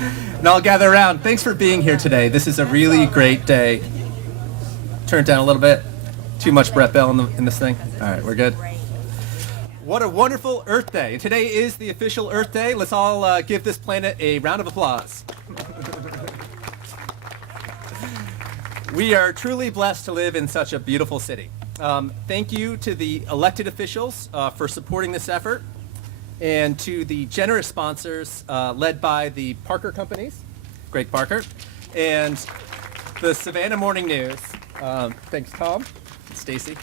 And I'll gather around. Thanks for being here today. This is a really great day. Turn it down a little bit. Too much Brett Bell in this thing. All right, we're good. What a wonderful Earth Day. Today is the official Earth Day. Let's all give this planet a round of applause. We are truly blessed to live in such a beautiful city. Thank you to the elected officials for supporting this effort, and to the generous sponsors led by the Parker companies, Greg Parker, and the Savannah Morning News. Thanks, Tom and Stacy,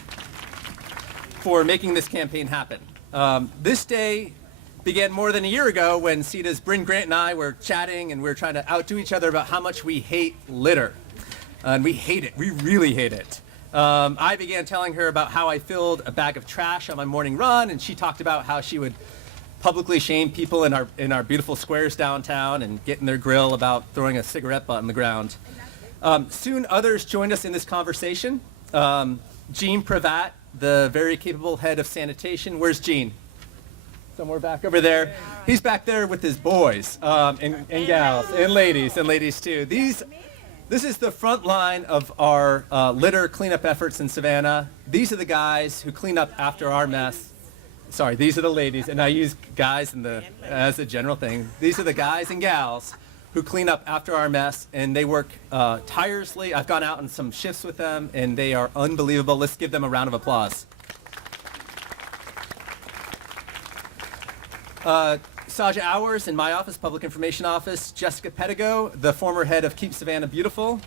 for making this campaign happen. This day began more than a year ago when CETA's Bryn Grant and I were chatting, and we were trying to outdo each other about how much we hate litter. And we hate it. We really hate it. I began telling her about how I filled a bag of trash on my morning run, and she talked about how she would publicly shame people in our beautiful squares downtown and get in their grill about throwing a cigarette butt on the ground. Soon others joined us in this conversation. Gene Pravat, the very capable head of sanitation. Where's Gene? Somewhere back over there. He's back there with his boys and gals and ladies too. This is the front line of our litter cleanup efforts in Savannah. These are the guys who clean up after our mess. Sorry, these are the ladies, and I use guys as a general thing. These are the guys and gals who clean up after our mess, and they work tirelessly. I've gone out on some shifts with them, and they are unbelievable. Let's give them a round of applause. Saja Hours in my office, Public Information Office. Jessica Pedigo, the former head of Keep Savannah Beautiful.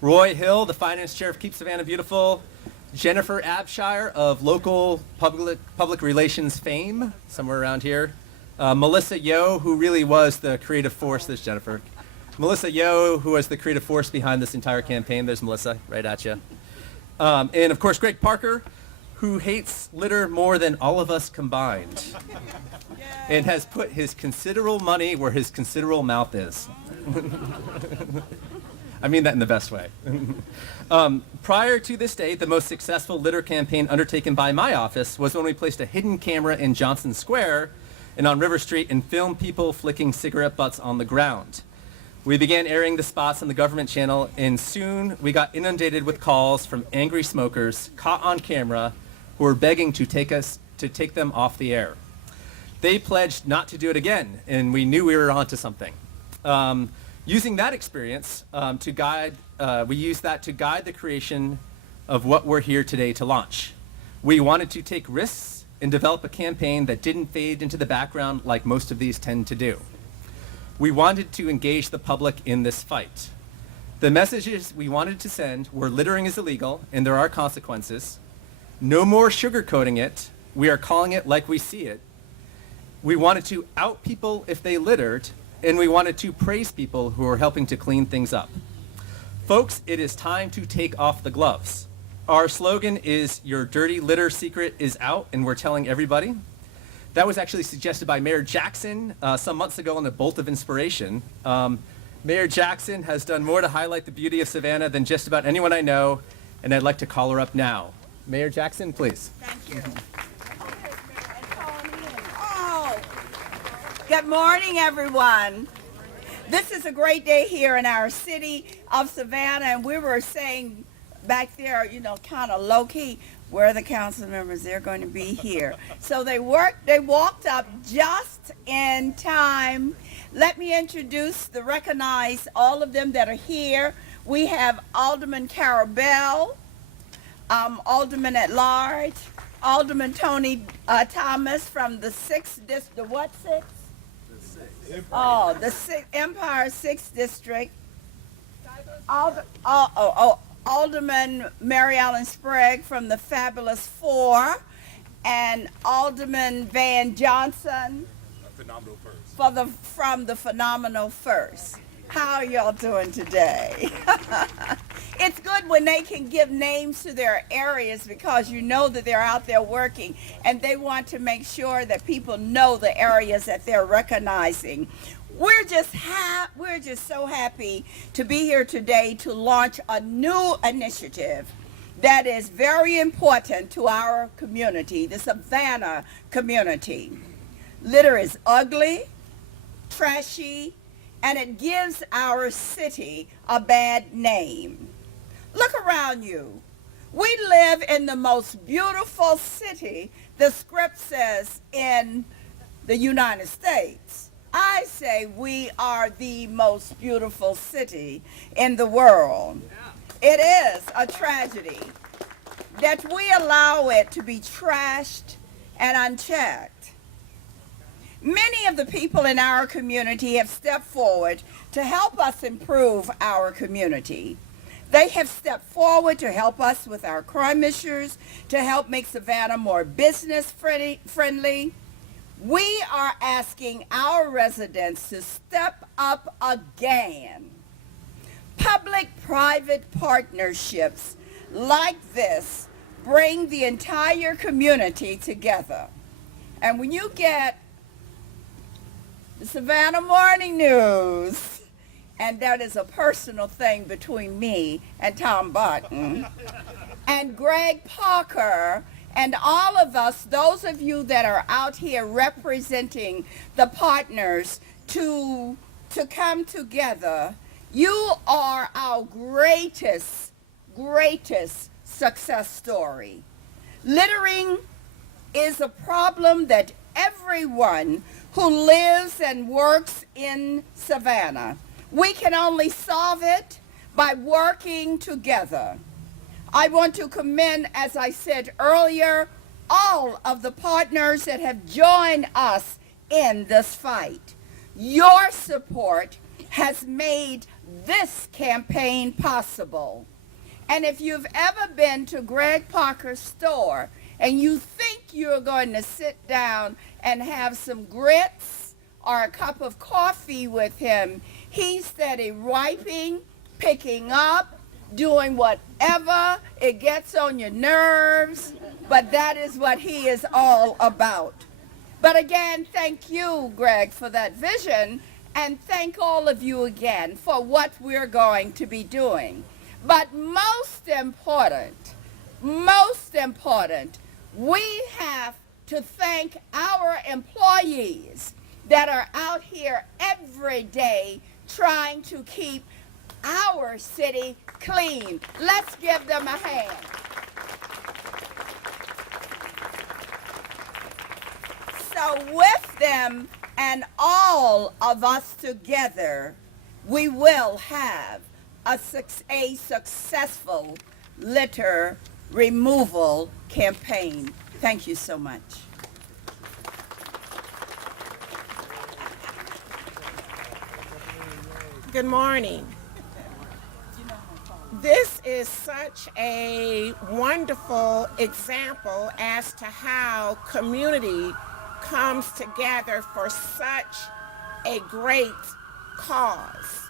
Roy Hill, the finance chair of Keep Savannah Beautiful. Jennifer Abshire of local public relations fame, somewhere around here. Melissa Yo, who really was the creative force. There's Jennifer. Melissa Yo, who was the creative force behind this entire campaign. There's Melissa, right at you. And of course, Greg Parker, who hates litter more than all of us combined, and has put his considerable money where his considerable mouth is. I mean that in the best way. Prior to this day, the most successful litter campaign undertaken by my office was when we placed a hidden camera in Johnson Square and on River Street and filmed people flicking cigarette butts on the ground. We began airing the spots on the government channel, and soon we got inundated with calls from angry smokers caught on camera who were begging to take them off the air. They pledged not to do it again, and we knew we were onto something. Using that experience we used that to guide the creation of what we're here today to launch. We wanted to take risks and develop a campaign that didn't fade into the background like most of these tend to do. We wanted to engage the public in this fight. The messages we wanted to send were littering is illegal and there are consequences. No more sugarcoating it. We are calling it like we see it. We wanted to out people if they littered, and we wanted to praise people who are helping to clean things up. Folks, it is time to take off the gloves. Our slogan is, your dirty litter secret is out, and we're telling everybody. That was actually suggested by Mayor Jackson some months ago on the Bolt of Inspiration. Mayor Jackson has done more to highlight the beauty of Savannah than just about anyone I know, and I'd like to call her up now. Mayor Jackson, please. Thank you. Good morning, everyone. This is a great day here in our city of Savannah, and we were saying back there, kind of low-key, where are the council members? They're going to be here. So they walked up just in time. Let me recognize all of them that are here. We have Alderman Carabell, Alderman at Large, Alderman Tony Thomas from the 6th District, the what 6th? The Empire 6th District. Alderman Mary Ellen Sprague from the Fabulous 4, and Alderman Van Johnson from the Phenomenal First. How are y'all doing today? It's good when they can give names to their areas, because you know that they're out there working, and they want to make sure that people know the areas that they're recognizing. We're just so happy to be here today to launch a new initiative that is very important to our community, the Savannah community. Litter is ugly, trashy, and it gives our city a bad name. Look around you. We live in the most beautiful city, the script says, in the United States. I say we are the most beautiful city in the world. It is a tragedy that we allow it to be trashed and unchecked. Many of the people in our community have stepped forward to help us improve our community. They have stepped forward to help us with our crime issues, to help make Savannah more business friendly. We are asking our residents to step up again. Public-private partnerships like this bring the entire community together. And when you get the Savannah Morning News, and that is a personal thing between me and Tom Barton, and Greg Parker, and all of us, those of you that are out here representing the partners to come together, you are our greatest success story. Littering is a problem that everyone who lives and works in Savannah, we can only solve it by working together. I want to commend, as I said earlier, all of the partners that have joined us in this fight. Your support has made this campaign possible. And if you've ever been to Greg Parker's store and you think you're going to sit down and have some grits or a cup of coffee with him, he's steady wiping, picking up, doing whatever it gets on your nerves, but that is what he is all about. But again, thank you, Greg, for that vision, and thank all of you again for what we're going to be doing. But most important, we have to thank our employees that are out here every day trying to keep our city clean. Let's give them a hand. So with them and all of us together, we will have a successful litter removal campaign. Thank you so much. Good morning. This is such a wonderful example as to how community comes together for such a great cause.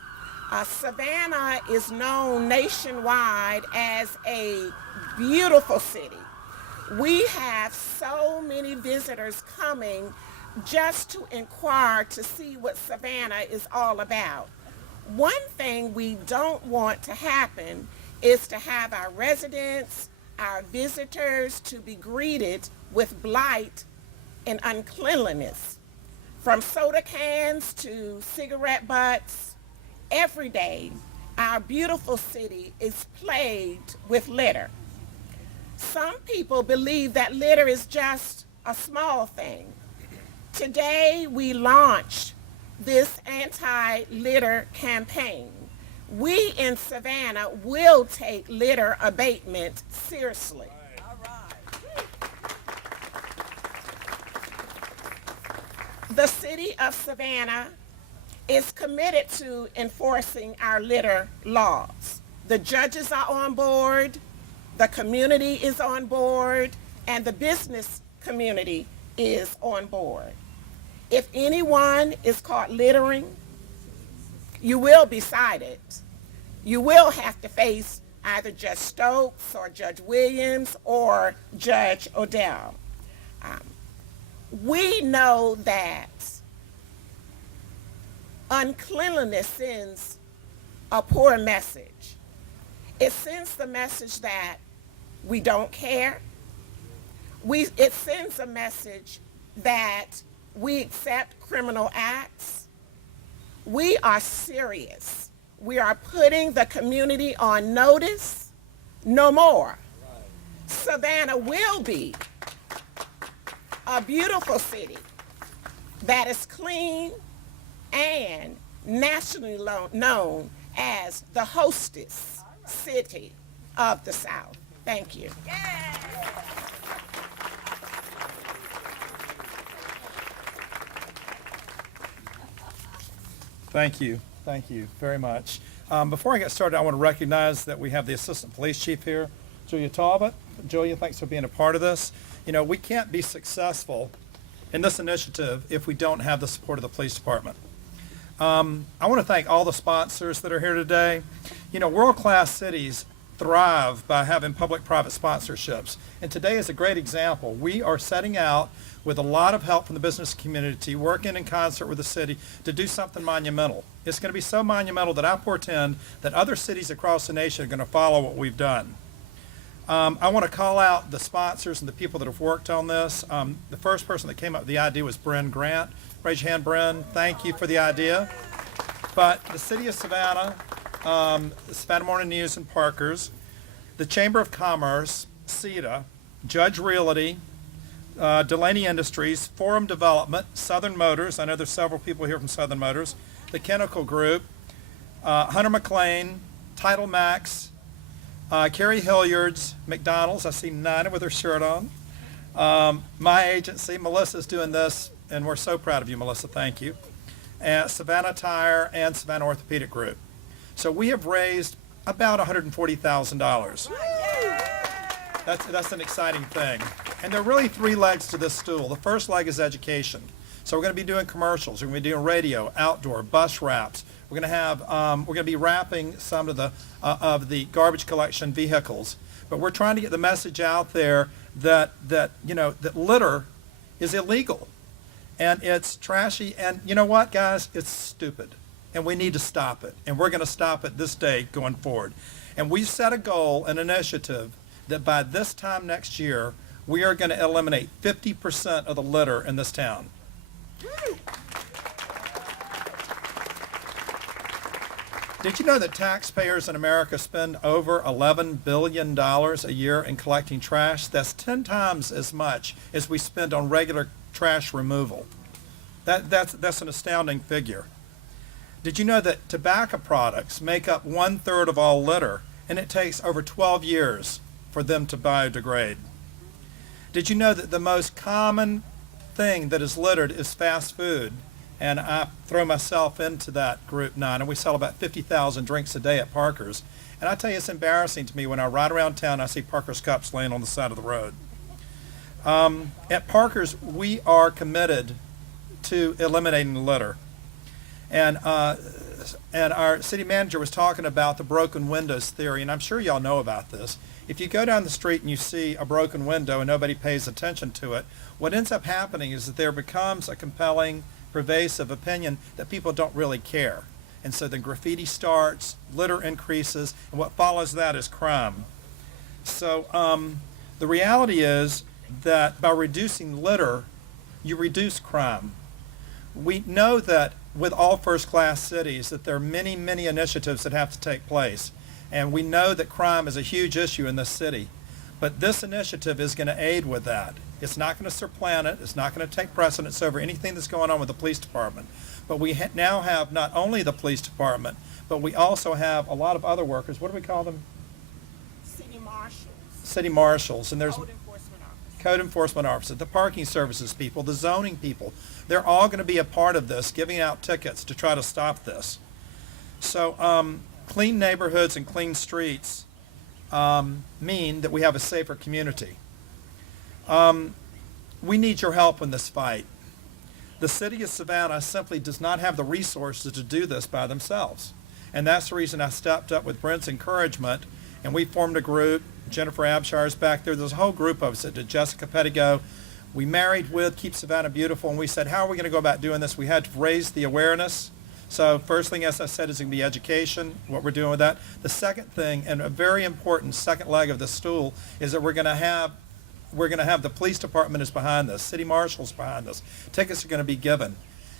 Savannah is known nationwide as a beautiful city. We have so many visitors coming just to inquire to see what Savannah is all about. One thing we don't want to happen is to have our residents, our visitors to be greeted with blight and uncleanliness. From soda cans to cigarette butts, every day our beautiful city is plagued with litter. Some people believe that litter is just a small thing. Today we launched this anti-litter campaign. We in Savannah will take litter abatement seriously. All right. The city of Savannah is committed to enforcing our litter laws. The judges are on board, the community is on board, and the business community is on board. If anyone is caught littering, you will be cited. You will have to face either Judge Stokes or Judge Williams or Judge Odell. We know that uncleanliness sends a poor message. It sends the message that we don't care. It sends a message that we accept criminal acts. We are serious. We are putting the community on notice. No more. Savannah will be a beautiful city that is clean and nationally known as the hostess city of the South. Thank you. Thank you. Thank you very much. Before I get started, I want to recognize that we have the Assistant Police Chief here, Julia Talbot. Julia, thanks for being a part of this. You know, we can't be successful in this initiative if we don't have the support of the police department. I want to thank all the sponsors that are here today. You know, world-class cities thrive by having public-private sponsorships. And today is a great example. We are setting out with a lot of help from the business community, working in concert with the city to do something monumental. It's going to be so monumental that I portend that other cities across the nation are going to follow what we've done. I want to call out the sponsors and the people that have worked on this. The first person that came up with the idea was Bryn Grant. Raise your hand, Bryn. Thank you for the idea. But the City of Savannah, the Savannah Morning News and Parkers, the Chamber of Commerce, CETA, Judge Realty, Delaney Industries, Forum Development, Southern Motors, I know there's several people here from Southern Motors, the Chemical Group, Hunter McLean, Title Max, Carrie Hilliard's, McDonald's, I see Nina with her shirt on, my agency, Melissa's doing this, and we're so proud of you, Melissa, thank you, and Savannah Tire and Savannah Orthopedic Group. So we have raised about $140,000. That's an exciting thing. And there are really three legs to this stool. The first leg is education. So we're going to be doing commercials. We're going to be doing radio, outdoor, bus wraps. We're going to have we're going to be wrapping some of the garbage collection vehicles. But we're trying to get the message out there that you know that litter is illegal, and it's trashy. And you know what, guys? It's stupid, and we need to stop it. And we're going to stop it this day going forward. And we've set a goal, an initiative, that by this time next year, we are going to eliminate 50% of the litter in this town. Did you know that taxpayers in America spend over $11 billion a year in collecting trash? That's 10 times as much as we spend on regular trash removal. That's an astounding figure. Did you know that tobacco products make up 1/3 of all litter, and it takes over 12 years for them to biodegrade? Did you know that the most common thing that is littered is fast food? And I throw myself into that group 9, and we sell about 50,000 drinks a day at Parker's. And I tell you, it's embarrassing to me when I ride around town and I see Parker's cups laying on the side of the road. At Parker's, we are committed to eliminating litter. And our city manager was talking about the broken windows theory, and I'm sure y'all know about this. If you go down the street and you see a broken window and nobody pays attention to it, what ends up happening is that there becomes a compelling, pervasive opinion that people don't really care. And so then graffiti starts, litter increases, and what follows that is crime. So the reality is that by reducing litter, you reduce crime. We know that with all first-class cities that there are many, many initiatives that have to take place. And we know that crime is a huge issue in this city. But this initiative is going to aid with that. It's not going to supplant it. It's not going to take precedence over anything that's going on with the police department. But we now have not only the police department, but we also have a lot of other workers. What do we call them? City marshals. City marshals. And there's Code enforcement officers. Code enforcement officers, the parking services people, the zoning people. They're all going to be a part of this, giving out tickets to try to stop this. So clean neighborhoods and clean streets mean that we have a safer community. We need your help in this fight. The city of Savannah simply does not have the resources to do this by themselves. And that's the reason I stepped up with Brent's encouragement, and we formed a group. Jennifer Abshire's back there. There's a whole group of us that did. Jessica Pettigo. We married with Keep Savannah Beautiful, and we said, how are we going to go about doing this? We had to raise the awareness. So first thing, as I said, is going to be education, what we're doing with that. The second thing, and a very important second leg of the stool, is that we're going to have the police department is behind this, city marshals behind this. Tickets are going to be given.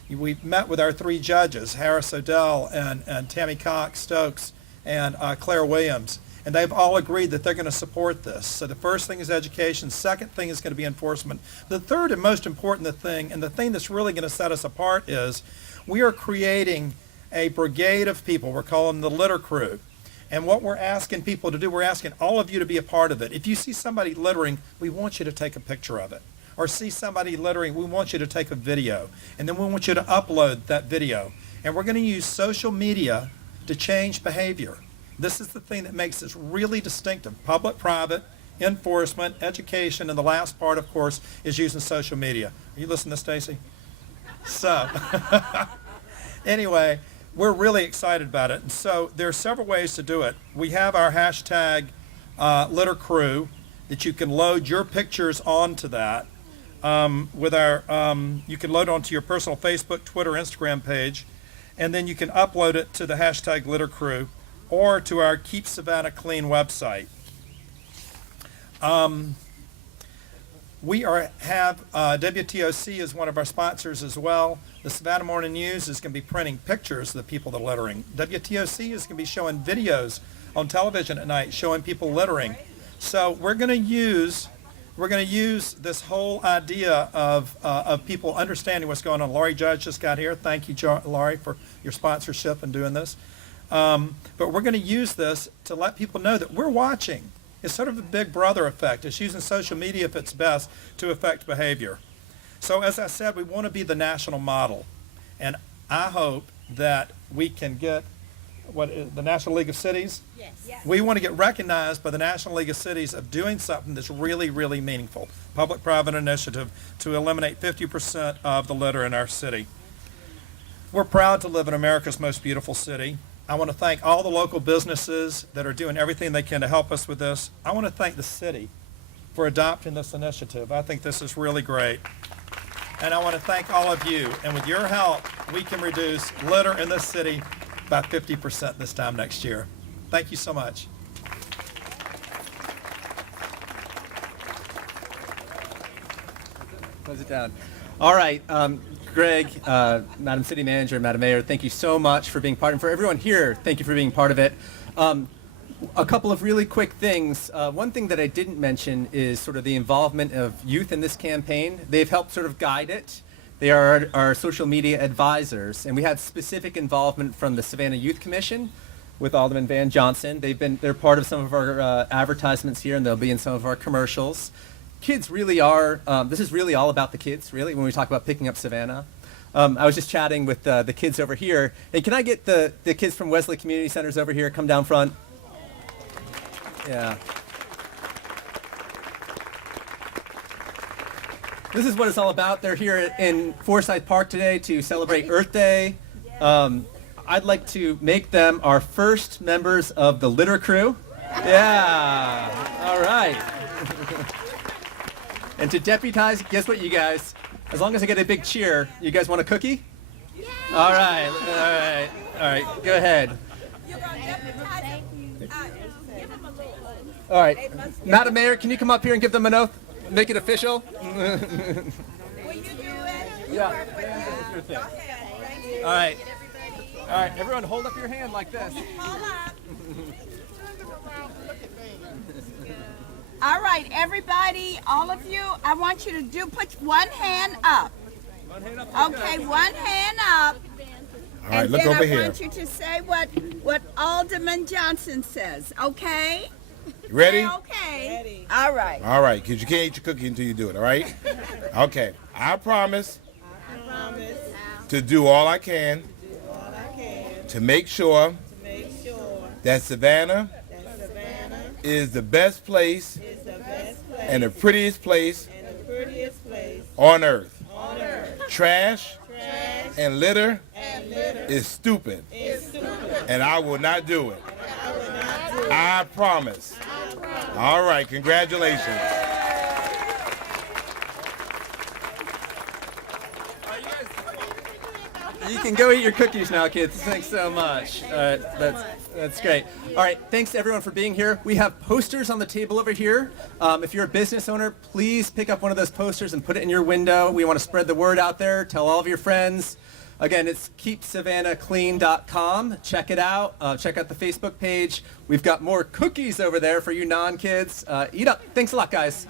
We met with our 3 judges, Harris Odell and Tammy Cox Stokes and Claire Williams, and they've all agreed that they're going to support this. So the first thing is education. Second thing is going to be enforcement. The third and most important thing, and the thing that's really going to set us apart, is we are creating a brigade of people. We're calling them the litter crew. And what we're asking people to do, we're asking all of you to be a part of it. If you see somebody littering, we want you to take a picture of it. Or see somebody littering, we want you to take a video. And then we want you to upload that video. And we're going to use social media to change behavior. This is the thing that makes this really distinctive. Public, private, enforcement, education, and the last part, of course, is using social media. Are you listening to Stacy? So, anyway, we're really excited about it. And so there are several ways to do it. We have our hashtag litter crew that you can load your pictures onto that. With our, you can load onto your personal Facebook, Twitter, Instagram page, and then you can upload it to the hashtag litter crew or to our Keep Savannah Clean website. We have WTOC as one of our sponsors as well. The Savannah Morning News is going to be printing pictures of the people that are littering. WTOC is going to be showing videos on television at night showing people littering. So we're going to use this whole idea of people understanding what's going on. Laurie Judge just got here. Thank you, Laurie, for your sponsorship and doing this. But we're going to use this to let people know that we're watching. It's sort of a big brother effect. It's using social media if it's best to affect behavior. So as I said, we want to be the national model. And I hope that we can get the National League of Cities? Yes. We want to get recognized by the National League of Cities of doing something that's really, really meaningful. Public-private initiative to eliminate 50% of the litter in our city. We're proud to live in America's most beautiful city. I want to thank all the local businesses that are doing everything they can to help us with this. I want to thank the city for adopting this initiative. I think this is really great. And I want to thank all of you. And with your help, we can reduce litter in this city by 50% this time next year. Thank you so much. Close it down. All right, Greg, Madam City Manager, Madam Mayor, thank you so much for being part, and for everyone here, thank you for being part of it. A couple of really quick things. One thing that I didn't mention is sort of the involvement of youth in this campaign. They've helped sort of guide it. They are our social media advisors, and we had specific involvement from the Savannah Youth Commission with Alderman Van Johnson. They're part of some of our advertisements here, and they'll be in some of our commercials. Kids really are, this is really all about the kids, really, when we talk about picking up Savannah. I was just chatting with the kids over here. Hey, can I get the kids from Wesley Community Centers over here, come down front? Yeah. This is what it's all about. They're here in Forsyth Park today to celebrate Earth Day. I'd like to make them our first members of the litter crew. Yeah. All right. And to deputize, guess what, you guys? As long as I get a big cheer, you guys want a cookie? Yeah. All right. All right. All right. Go ahead. You're going to deputize them? Give them a little. All right. Madam Mayor, can you come up here and give them an oath? Make it official? Will you do it? Yeah. Work with you. Go ahead. Thank you. All right. All right. Everyone hold up your hand like this. Hold up. All right, everybody, all of you, I want you to put one hand up. One hand up. Okay, one hand up. All right, look over here. I want you to say what Alderman Johnson says, okay? You ready? Say okay. Ready. All right. All right, because you can't eat your cookie until you do it, all right? Okay. I promise to do all I can to make sure that Savannah is the best place and the prettiest place on earth. Trash and litter is stupid. And I will not do it. I promise. All right, congratulations. You you can go eat your cookies now, kids. Thanks so much. All right, that's great. All right, thanks to everyone for being here. We have posters on the table over here. If you're a business owner, please pick up one of those posters and put it in your window. We want to spread the word out there. Tell all of your friends. Again, it's keepsavannahclean.com. Check it out. Check out the Facebook page. We've got more cookies over there for you non-kids. Eat up. Thanks a lot, guys.